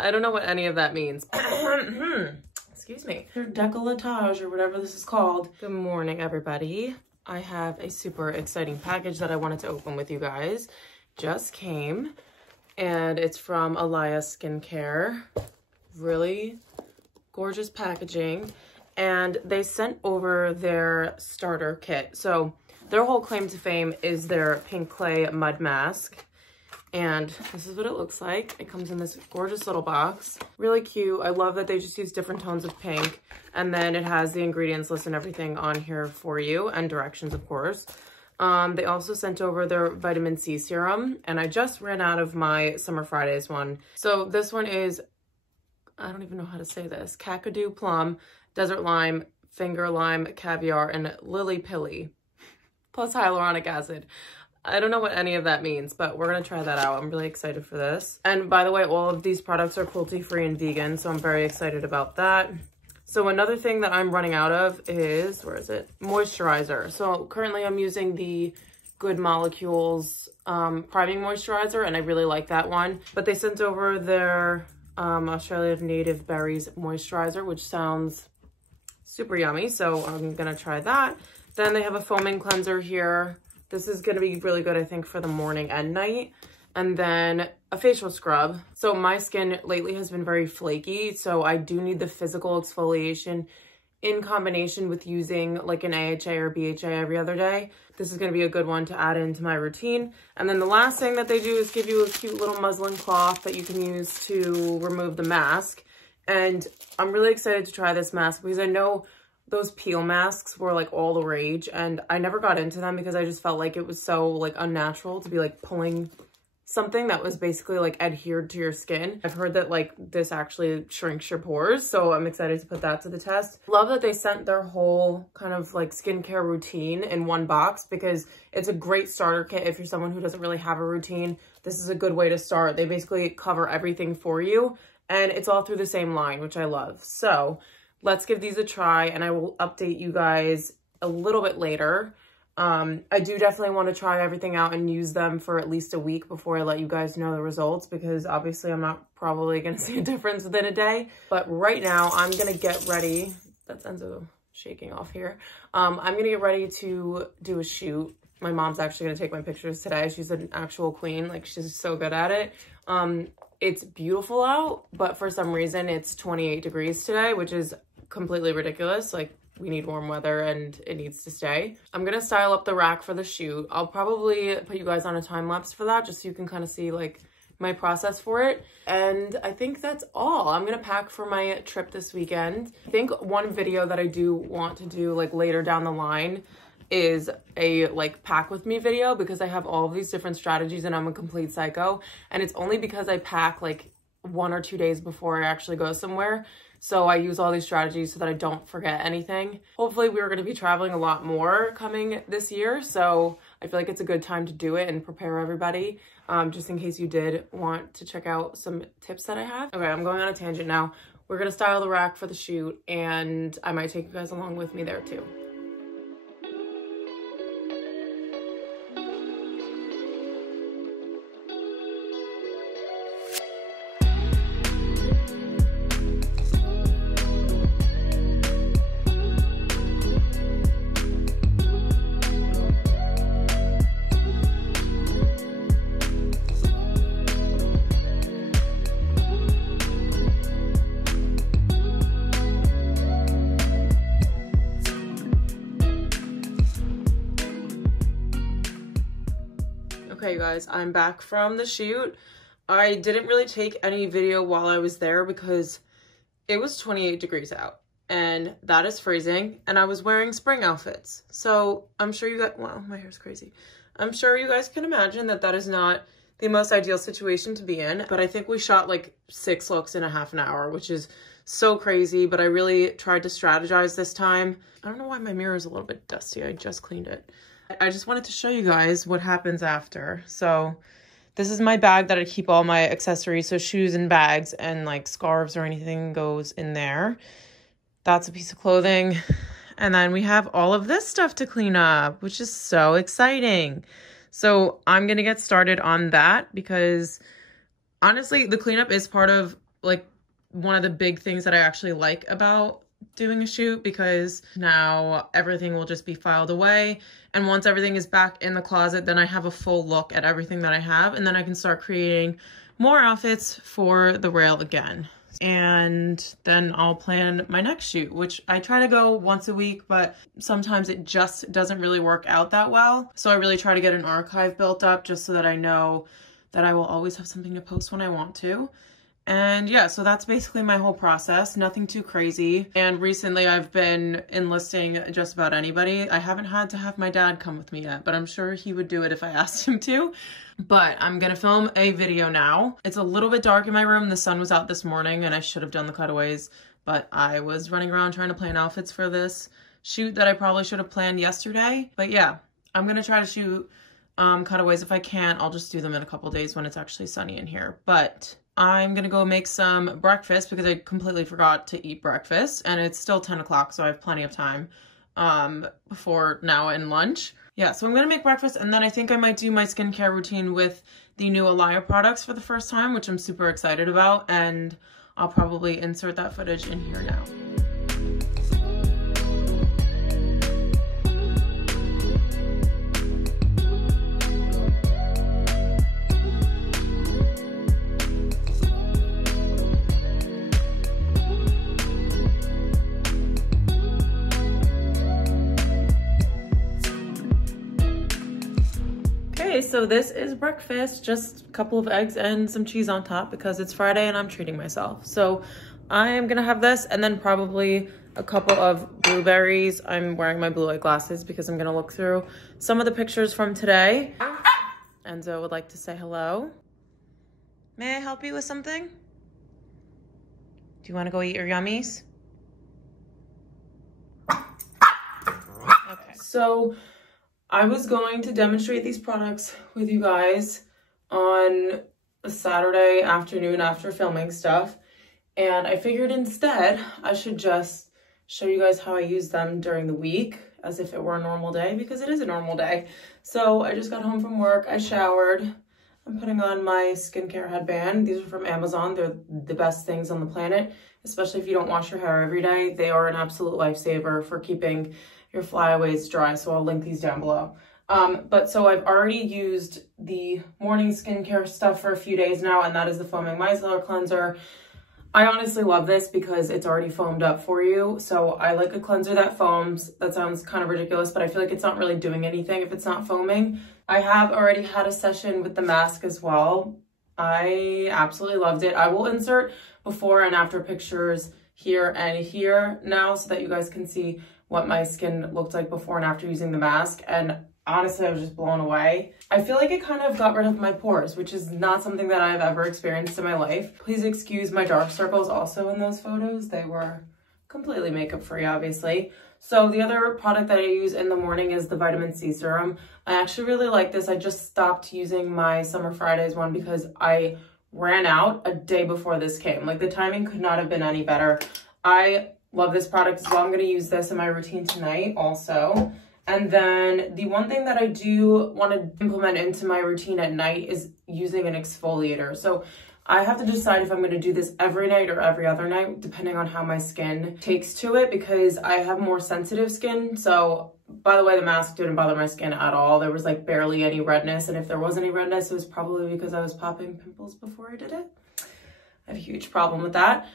I don't know what any of that means. Excuse me. Décolletage or whatever this is called. Good morning, everybody. I have a super exciting package that I wanted to open with you guys. Just came, and it's from Alya Skincare. Really gorgeous packaging. And they sent over their starter kit. So their whole claim to fame is their pink clay mud mask. And this is what it looks like. It comes in this gorgeous little box. Really cute. I love that they just use different tones of pink. And then it has the ingredients list and everything on here for you, and directions, of course. They also sent over their vitamin C serum, and I just ran out of my Summer Fridays one. So this one is, I don't even know how to say this, Kakadu Plum, Desert Lime, Finger Lime, Caviar, and Lily Pilly, plus hyaluronic acid. I don't know what any of that means, but we're going to try that out. I'm really excited for this. And by the way, all of these products are cruelty-free and vegan, so I'm very excited about that. So another thing that I'm running out of is, where is it? Moisturizer. So currently I'm using the Good Molecules priming moisturizer, and I really like that one. But they sent over their Australia Native Berries moisturizer, which sounds super yummy. So I'm going to try that. Then they have a foaming cleanser here. This is going to be really good, I think, for the morning and night. And then a facial scrub. So my skin lately has been very flaky, so I do need the physical exfoliation in combination with using like an AHA or BHA every other day. This is going to be a good one to add into my routine. And then the last thing that they do is give you a cute little muslin cloth that you can use to remove the mask. And I'm really excited to try this mask because I know those peel masks were like all the rage, and I never got into them because I just felt like it was so like unnatural to be like pulling something that was basically like adhered to your skin. I've heard that like this actually shrinks your pores, so I'm excited to put that to the test. Love that they sent their whole kind of like skincare routine in one box, because it's a great starter kit if you're someone who doesn't really have a routine. This is a good way to start. They basically cover everything for you, and it's all through the same line, which I love. So let's give these a try, and I will update you guys a little bit later. I do definitely want to try everything out and use them for at least a week before I let you guys know the results, because obviously I'm not probably going to see a difference within a day. But right now I'm going to get ready. That's Enzo shaking off here. I'm going to get ready to do a shoot. My mom's actually going to take my pictures today. She's an actual queen. Like, she's so good at it. It's beautiful out, but for some reason it's 28 degrees today, which is completely ridiculous. Like, we need warm weather and it needs to stay. I'm gonna style up the rack for the shoot. I'll probably put you guys on a time lapse for that, just so you can kind of see like my process for it. And I think that's all. I'm gonna pack for my trip this weekend. I think one video that I do want to do like later down the line is a like pack with me video, because I have all of these different strategies and I'm a complete psycho. And it's only because I pack like 1 or 2 days before I actually go somewhere. So I use all these strategies so that I don't forget anything. Hopefully we're going to be traveling a lot more coming this year, so I feel like it's a good time to do it and prepare everybody, just in case you did want to check out some tips that I have. Okay, I'm going on a tangent now. We're going to style the rack for the shoot, and I might take you guys along with me there too. Okay, guys, I'm back from the shoot. I didn't really take any video while I was there because it was 28 degrees out, and that is freezing, and I was wearing spring outfits. So I'm sure you guys, wow, my hair's crazy. I'm sure you guys can imagine that that is not the most ideal situation to be in, but I think we shot like 6 looks in a half an hour, which is so crazy, but I really tried to strategize this time. I don't know why my mirror is a little bit dusty. I just cleaned it. I just wanted to show you guys what happens after. So this is my bag that I keep all my accessories, so shoes and bags and like scarves or anything goes in there. That's a piece of clothing. And then we have all of this stuff to clean up, which is so exciting. So I'm going to get started on that because honestly, the cleanup is part of like one of the big things that I actually like about doing a shoot, because now everything will just be filed away. And once everything is back in the closet, then I have a full look at everything that I have, and then I can start creating more outfits for the rail again. And then I'll plan my next shoot, which I try to go once a week, but sometimes it just doesn't really work out that well. So I really try to get an archive built up just so that I know that I will always have something to post when I want to. And yeah, so that's basically my whole process, nothing too crazy. And recently I've been enlisting just about anybody. I haven't had to have my dad come with me yet, but I'm sure he would do it if I asked him to. But I'm gonna film a video now. It's a little bit dark in my room. The sun was out this morning and I should have done the cutaways, but I was running around trying to plan outfits for this shoot that I probably should have planned yesterday. But yeah, I'm gonna try to shoot cutaways. If I can't, I'll just do them in a couple days when it's actually sunny in here. But I'm gonna go make some breakfast because I completely forgot to eat breakfast, and it's still 10 o'clock, so I have plenty of time before now and lunch. Yeah, so I'm gonna make breakfast, and then I think I might do my skincare routine with the new Alya products for the first time, which I'm super excited about, and I'll probably insert that footage in here now. So this is breakfast, just a couple of eggs and some cheese on top because it's Friday and I'm treating myself. So I am gonna have this and then probably a couple of blueberries. I'm wearing my blue light glasses because I'm gonna look through some of the pictures from today. Enzo would like to say hello. May I help you with something? Do you wanna go eat your yummies? Okay, so I was going to demonstrate these products with you guys on a Saturday afternoon after filming stuff, and I figured instead I should just show you guys how I use them during the week as if it were a normal day, because it is a normal day. So I just got home from work, I showered, I'm putting on my skincare headband. These are from Amazon. They're the best things on the planet, especially if you don't wash your hair every day. They are an absolute lifesaver for keeping your flyaways dry, so I'll link these down below. But so I've already used the morning skincare stuff for a few days now, and that is the Foaming Micellar Cleanser. I honestly love this because it's already foamed up for you. So I like a cleanser that foams. That sounds kind of ridiculous, but I feel like it's not really doing anything if it's not foaming. I have already had a session with the mask as well. I absolutely loved it. I will insert before and after pictures here and here now so that you guys can see what my skin looked like before and after using the mask. And honestly, I was just blown away. I feel like it kind of got rid of my pores, which is not something that I've ever experienced in my life. Please excuse my dark circles also in those photos. They were completely makeup free, obviously. So the other product that I use in the morning is the vitamin C serum. I actually really like this. I just stopped using my Summer Fridays one because I ran out a day before this came. Like, the timing could not have been any better. I love this product as well. I'm going to use this in my routine tonight also. And then the one thing that I do want to implement into my routine at night is using an exfoliator. So I have to decide if I'm going to do this every night or every other night, depending on how my skin takes to it, because I have more sensitive skin. So by the way, the mask didn't bother my skin at all. There was like barely any redness. And if there was any redness, it was probably because I was popping pimples before I did it. I have a huge problem with that.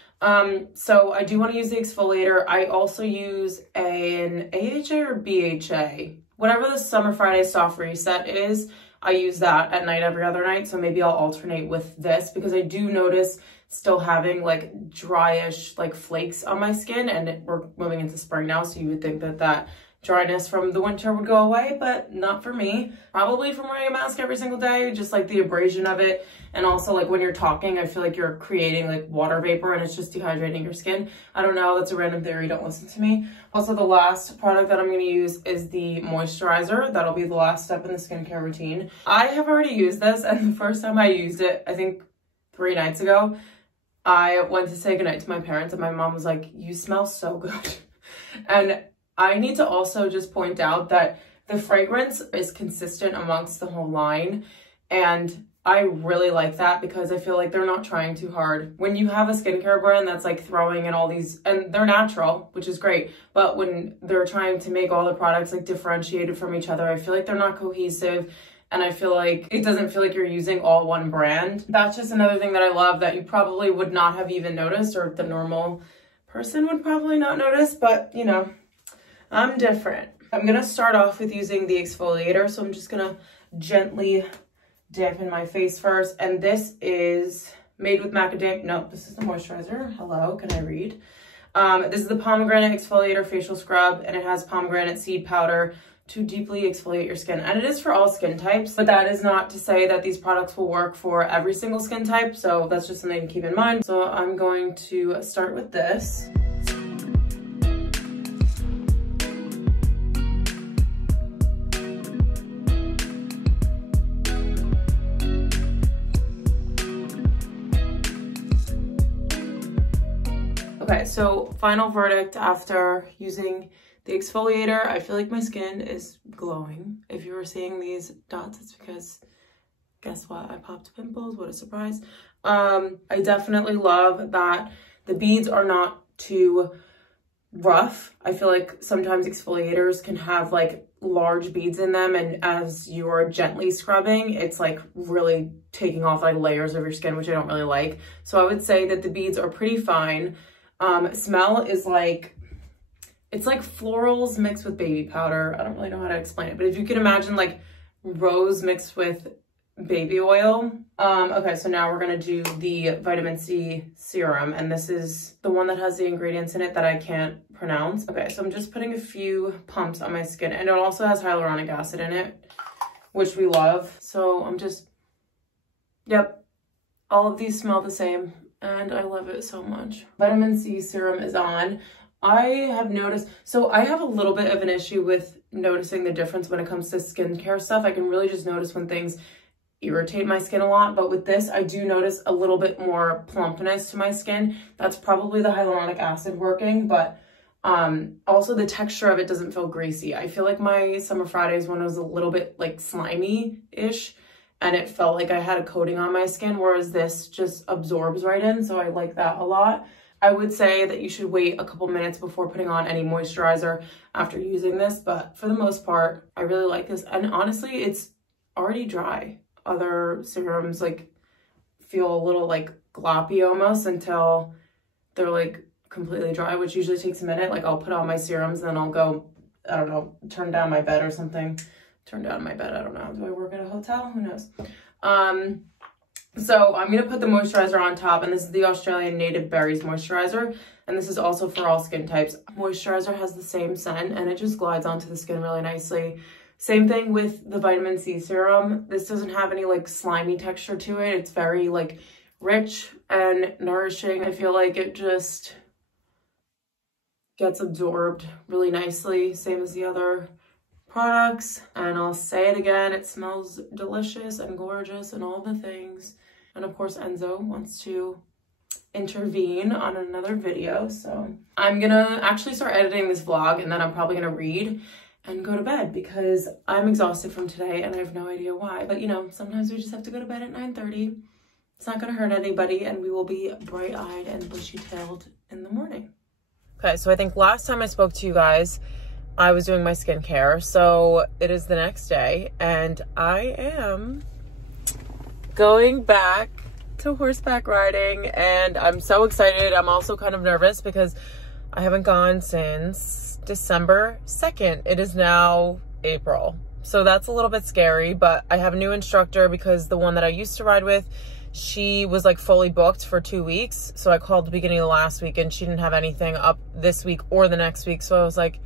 So I do want to use the exfoliator. I also use an AHA or BHA, whatever the Summer Friday Soft Reset is. I use that at night every other night. So maybe I'll alternate with this because I do notice still having like dryish like flakes on my skin, and we're moving into spring now. So you would think that that dryness from the winter would go away, but not for me. Probably from wearing a mask every single day, just like the abrasion of it. And also like when you're talking, I feel like you're creating like water vapor and it's just dehydrating your skin. I don't know, that's a random theory, don't listen to me. Also, the last product that I'm gonna use is the moisturizer. That'll be the last step in the skincare routine. I have already used this, and the first time I used it, I think 3 nights ago, I went to say goodnight to my parents and my mom was like, "You smell so good." And I need to also just point out that the fragrance is consistent amongst the whole line, and I really like that because I feel like they're not trying too hard. When you have a skincare brand that's like throwing in all these, and they're natural, which is great, but when they're trying to make all the products like differentiated from each other, I feel like they're not cohesive. And I feel like it doesn't feel like you're using all one brand. That's just another thing that I love that you probably would not have even noticed, or the normal person would probably not notice, but you know, I'm different. I'm gonna start off with using the exfoliator. So I'm just gonna gently dampen my face first. And this is made with macadamia. No, this is the moisturizer. Hello, can I read? This is the pomegranate exfoliator facial scrub, and it has pomegranate seed powder to deeply exfoliate your skin. And it is for all skin types, but that is not to say that these products will work for every single skin type. So that's just something to keep in mind. So I'm going to start with this. Okay, so final verdict after using the exfoliator, I feel like my skin is glowing. If you were seeing these dots, it's because, guess what? I popped pimples. What a surprise. I definitely love that the beads are not too rough. I feel like sometimes exfoliators can have like large beads in them, and as you're gently scrubbing, it's like really taking off like layers of your skin, which I don't really like. So I would say that the beads are pretty fine. Smell is like, it's like florals mixed with baby powder. I don't really know how to explain it, but if you can imagine like rose mixed with baby oil. Okay, so now we're gonna do the vitamin C serum, and this is the one that has the ingredients in it that I can't pronounce. Okay, so I'm just putting a few pumps on my skin, and it also has hyaluronic acid in it, which we love. So I'm just, yep, all of these smell the same, and I love it so much. Vitamin C serum is on. I have noticed, so I have a little bit of an issue with noticing the difference when it comes to skincare stuff. I can really just notice when things irritate my skin a lot, but with this, I do notice a little bit more plumpness to my skin. That's probably the hyaluronic acid working, but also the texture of it doesn't feel greasy. I feel like my Summer Fridays one was a little bit like slimy-ish, and it felt like I had a coating on my skin, whereas this just absorbs right in, so I like that a lot. I would say that you should wait a couple minutes before putting on any moisturizer after using this, but for the most part, I really like this. And honestly, it's already dry. Other serums like feel a little like gloppy almost until they're like completely dry, which usually takes a minute. Like I'll put on my serums and then I'll go, I don't know, turn down my bed or something. Turn down my bed, I don't know. Do I work at a hotel? Who knows? So I'm going to put the moisturizer on top, and this is the Australian Native Berries Moisturizer, and this is also for all skin types. Moisturizer has the same scent, and it just glides onto the skin really nicely. Same thing with the vitamin C serum. This doesn't have any like slimy texture to it. It's very like rich and nourishing. I feel like it just gets absorbed really nicely, same as the other products. And I'll say it again, it smells delicious and gorgeous and all the things. And of course, Enzo wants to intervene on another video. So I'm gonna actually start editing this vlog, and then I'm probably gonna read and go to bed because I'm exhausted from today and I have no idea why. But you know, sometimes we just have to go to bed at 9:30. It's not gonna hurt anybody, and we will be bright-eyed and bushy-tailed in the morning. Okay, so I think last time I spoke to you guys, I was doing my skincare. So it is the next day, and I am going back to horseback riding, and I'm so excited. I'm also kind of nervous because I haven't gone since December 2nd. It is now April. So that's a little bit scary, but I have a new instructor because the one that I used to ride with, she was like fully booked for 2 weeks. So I called the beginning of last week and she didn't have anything up this week or the next week. So I was like, do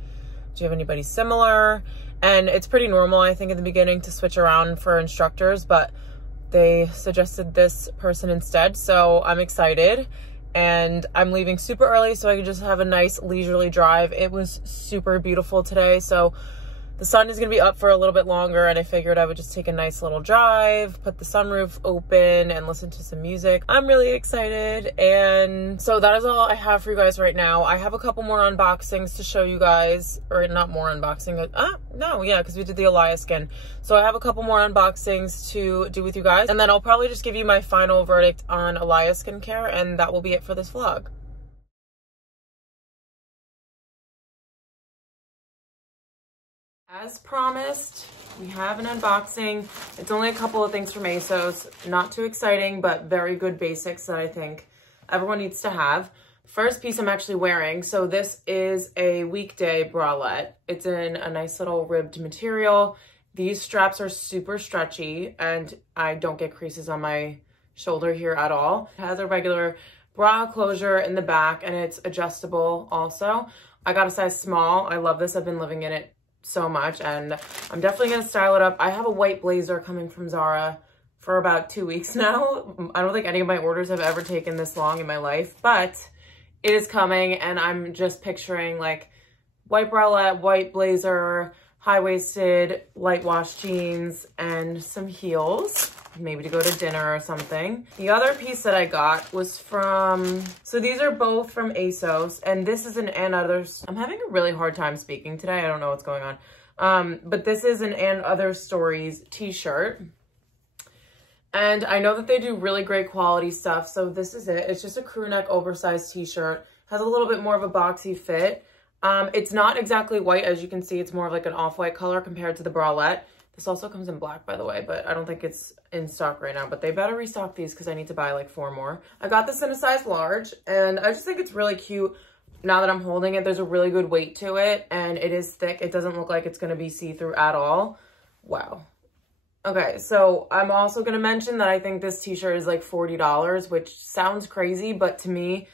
you have anybody similar? And it's pretty normal, I think, in the beginning to switch around for instructors, but they suggested this person instead. So I'm excited, and I'm leaving super early so I can just have a nice leisurely drive. It was super beautiful today, so The sun is going to be up for a little bit longer, and I figured I would just take a nice little drive, put the sunroof open, and listen to some music. I'm really excited, and so that is all I have for you guys right now. I have a couple more unboxings to show you guys, or not more unboxing. No, yeah, because we did the Alya skin. So I have a couple more unboxings to do with you guys, and then I'll probably just give you my final verdict on Alya skincare, and that will be it for this vlog. As promised, we have an unboxing. It's only a couple of things from ASOS. Not too exciting, but very good basics that I think everyone needs to have. First piece I'm actually wearing. So this is a weekday bralette. It's in a nice little ribbed material. These straps are super stretchy and I don't get creases on my shoulder here at all. It has a regular bra closure in the back and it's adjustable also. I got a size small. I love this. I've been living in it so much and I'm definitely gonna style it up. I have a white blazer coming from Zara for about 2 weeks now. I don't think any of my orders have ever taken this long in my life, but it is coming and I'm just picturing like white bralette, white blazer, high-waisted, light wash jeans, and some heels, maybe to go to dinner or something. The other piece that I got was from, so these are both from ASOS, and this is an And Others. I'm having a really hard time speaking today. I don't know what's going on. But this is an And Other Stories t-shirt. And I know that they do really great quality stuff. So this is it. It's just a crew neck oversized t-shirt. Has a little bit more of a boxy fit. It's not exactly white, as you can see. It's more of like an off-white color compared to the bralette. This also comes in black, by the way, but I don't think it's in stock right now. But they better restock these because I need to buy like 4 more. I got this in a size large, and I just think it's really cute. Now that I'm holding it, there's a really good weight to it, and it is thick. It doesn't look like it's going to be see-through at all. Wow. Okay, so I'm also going to mention that I think this t-shirt is like $40, which sounds crazy, but to me,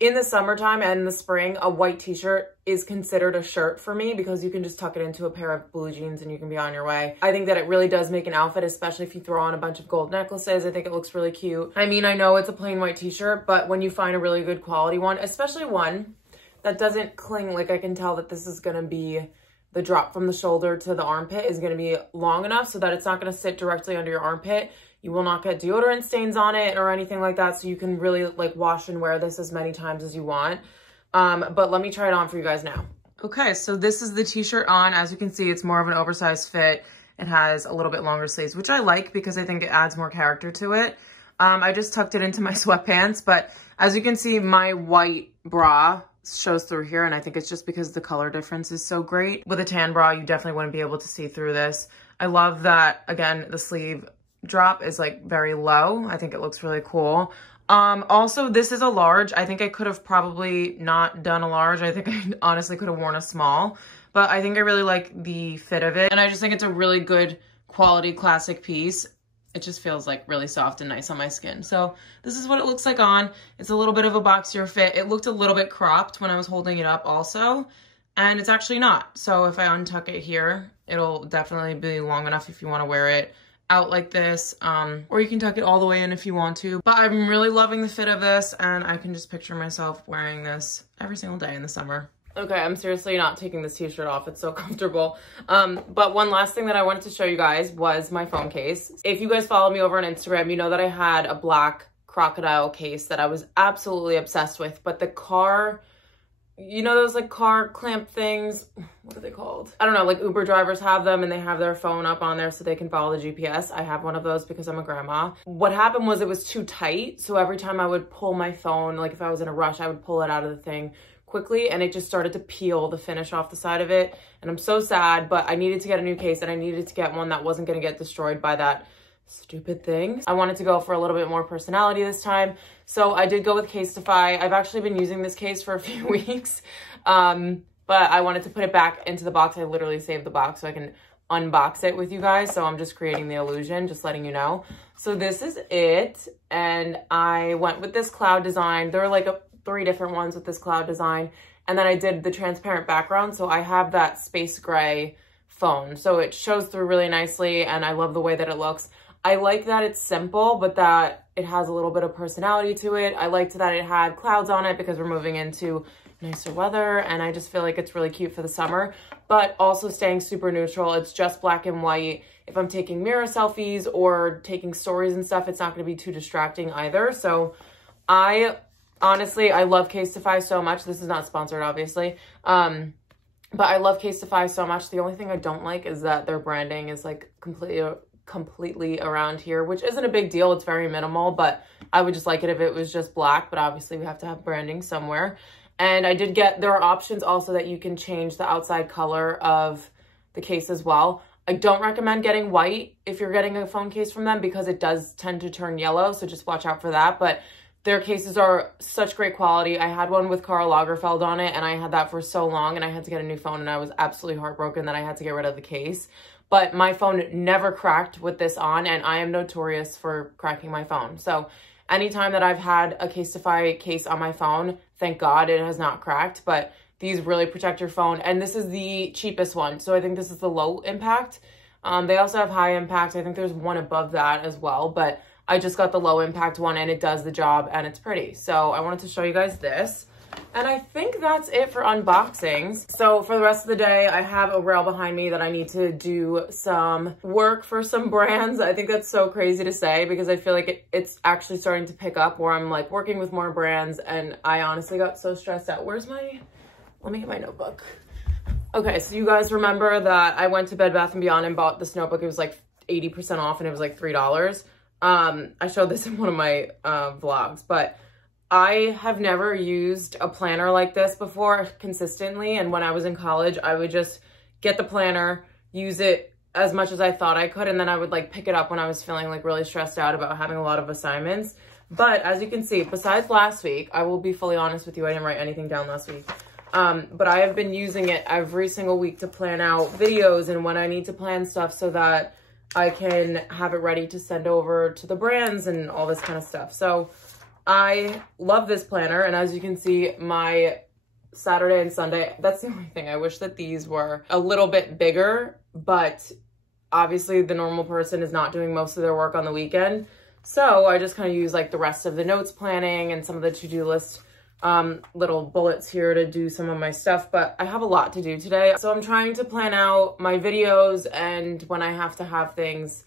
in the summertime and in the spring, a white t-shirt is considered a shirt for me because you can just tuck it into a pair of blue jeans and you can be on your way. I think that it really does make an outfit, especially if you throw on a bunch of gold necklaces. I think it looks really cute. I mean, I know it's a plain white t-shirt, but when you find a really good quality one, especially one that doesn't cling, like I can tell that this is gonna be, the drop from the shoulder to the armpit is gonna be long enough so that it's not gonna sit directly under your armpit. You will not get deodorant stains on it or anything like that. So you can really like wash and wear this as many times as you want. But let me try it on for you guys now. Okay, so this is the t-shirt on. As you can see, it's more of an oversized fit. It has a little bit longer sleeves, which I like because I think it adds more character to it. I just tucked it into my sweatpants, but as you can see, my white bra shows through here, and I think it's just because the color difference is so great. With a tan bra, you definitely wouldn't be able to see through this. I love that, again, the sleeve drop is like very low. I think it looks really cool. Also, this is a large. I think I could have probably not done a large. I think I honestly could have worn a small, but I think I really like the fit of it. And I just think it's a really good quality classic piece. It just feels like really soft and nice on my skin. So this is what it looks like on. It's a little bit of a boxier fit. It looked a little bit cropped when I was holding it up also, and it's actually not. So if I untuck it here, it'll definitely be long enough if you want to wear it out like this, or you can tuck it all the way in if you want to. But I'm really loving the fit of this, and I can just picture myself wearing this every single day in the summer. Okay, I'm seriously not taking this t-shirt off. It's so comfortable. But one last thing that I wanted to show you guys was my phone case. If you guys follow me over on Instagram, you know that I had a black crocodile case that I was absolutely obsessed with, but the car, you know those like car clamp things? What are they called? I don't know, like Uber drivers have them and they have their phone up on there so they can follow the GPS. I have one of those because I'm a grandma. What happened was it was too tight. So every time I would pull my phone, like if I was in a rush, I would pull it out of the thing quickly and it just started to peel the finish off the side of it. And I'm so sad, but I needed to get a new case and I needed to get one that wasn't gonna get destroyed by that stupid thing. I wanted to go for a little bit more personality this time. So I did go with Casetify. I've actually been using this case for a few weeks, but I wanted to put it back into the box. I literally saved the box so I can unbox it with you guys. So I'm just creating the illusion, just letting you know. So this is it. And I went with this cloud design. There are like 3 different ones with this cloud design. And then I did the transparent background. So I have that space gray phone. So it shows through really nicely and I love the way that it looks. I like that it's simple, but that it has a little bit of personality to it. I liked that it had clouds on it because we're moving into nicer weather, and I just feel like it's really cute for the summer, but also staying super neutral. It's just black and white. If I'm taking mirror selfies or taking stories and stuff, it's not going to be too distracting either. So honestly, I love Casetify so much. This is not sponsored, obviously. But I love Casetify so much. The only thing I don't like is that their branding is like completely around here, which isn't a big deal. It's very minimal, but I would just like it if it was just black, but obviously we have to have branding somewhere. And I did get, there are options also that you can change the outside color of the case as well. I don't recommend getting white if you're getting a phone case from them because it does tend to turn yellow. So just watch out for that. But their cases are such great quality. I had one with Karl Lagerfeld on it, and I had that for so long, and I had to get a new phone, and I was absolutely heartbroken that I had to get rid of the case. But my phone never cracked with this on, and I am notorious for cracking my phone. So anytime that I've had a Casetify case on my phone, thank God it has not cracked, but these really protect your phone. And this is the cheapest one. So I think this is the low impact. They also have high impact. I think there's one above that as well, but I just got the low impact one and it does the job and it's pretty. So I wanted to show you guys this. And I think that's it for unboxings. So for the rest of the day, I have a rail behind me that I need to do some work for some brands. I think that's so crazy to say because I feel like it's actually starting to pick up where I'm like working with more brands, and I honestly got so stressed out. Let me get my notebook. Okay, so you guys remember that I went to Bed Bath & Beyond and bought this notebook. It was like 80% off and it was like $3. I showed this in one of my vlogs, but I have never used a planner like this before consistently. And when I was in college, I would just get the planner, use it as much as I thought I could, and then I would like pick it up when I was feeling like really stressed out about having a lot of assignments. But as you can see, besides last week, I will be fully honest with you, I didn't write anything down last week. But I have been using it every single week to plan out videos and when I need to plan stuff so that I can have it ready to send over to the brands and all this kind of stuff. So I love this planner. And as you can see, my Saturday and Sunday, that's the only thing. I wish that these were a little bit bigger, but obviously the normal person is not doing most of their work on the weekend. So I just kind of use like the rest of the notes planning and some of the to-do list little bullets here to do some of my stuff, but I have a lot to do today. So I'm trying to plan out my videos and when I have to have things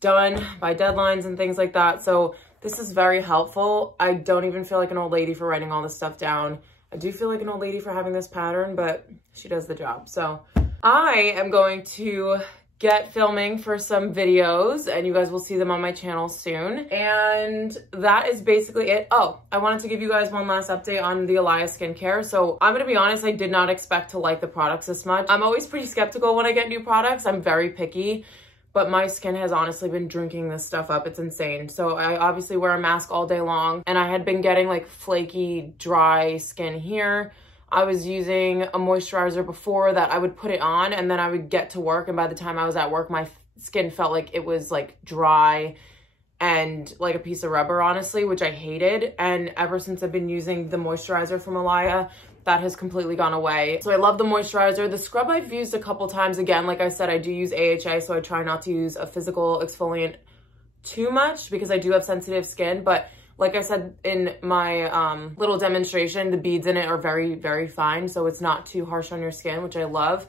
done by deadlines and things like that. So this is very helpful. I don't even feel like an old lady for writing all this stuff down. I do feel like an old lady for having this pattern, but she does the job. So I am going to get filming for some videos and you guys will see them on my channel soon. And that is basically it. Oh, I wanted to give you guys one last update on the Alya skincare. So I'm gonna be honest, I did not expect to like the products this much. I'm always pretty skeptical when I get new products. I'm very picky, but my skin has honestly been drinking this stuff up. It's insane. So I obviously wear a mask all day long and I had been getting like flaky, dry skin here. I was using a moisturizer before that I would put it on and then I would get to work, and by the time I was at work, my skin felt like it was like dry and like a piece of rubber, honestly, which I hated. And ever since I've been using the moisturizer from Alya, that has completely gone away. So I love the moisturizer. The scrub I've used a couple times. Again, like I said, I do use AHA, so I try not to use a physical exfoliant too much because I do have sensitive skin. But like I said in my little demonstration, the beads in it are very, very fine. So it's not too harsh on your skin, which I love.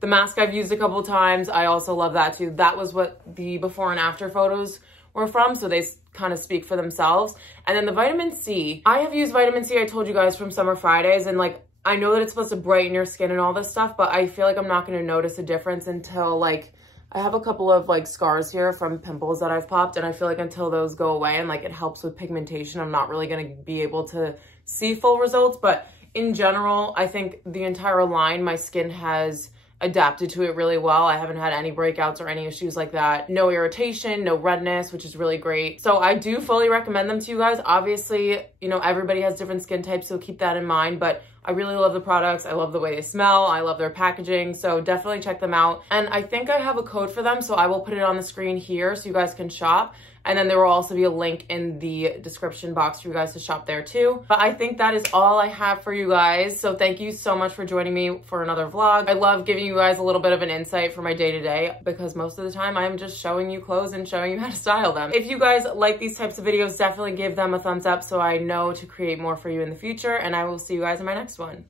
The mask I've used a couple times. I also love that too. That was what the before and after photos were from. So they kind of speak for themselves. And then the vitamin C. I have used vitamin C, I told you guys, from Summer Fridays. And like, I know that it's supposed to brighten your skin and all this stuff, but I feel like I'm not going to notice a difference until like, I have a couple of like scars here from pimples that I've popped, and I feel like until those go away and like it helps with pigmentation, I'm not really going to be able to see full results. But in general, I think the entire line, my skin has adapted to it really well. I haven't had any breakouts or any issues like that. No irritation, no redness, which is really great. So I do fully recommend them to you guys. Obviously, you know, everybody has different skin types, so keep that in mind. But I really love the products. I love the way they smell. I love their packaging. So definitely check them out. And I think I have a code for them, so I will put it on the screen here so you guys can shop. And then there will also be a link in the description box for you guys to shop there too. But I think that is all I have for you guys. So thank you so much for joining me for another vlog. I love giving you guys a little bit of an insight for my day-to-day because most of the time I'm just showing you clothes and showing you how to style them. If you guys like these types of videos, definitely give them a thumbs up so I know to create more for you in the future. And I will see you guys in my next one.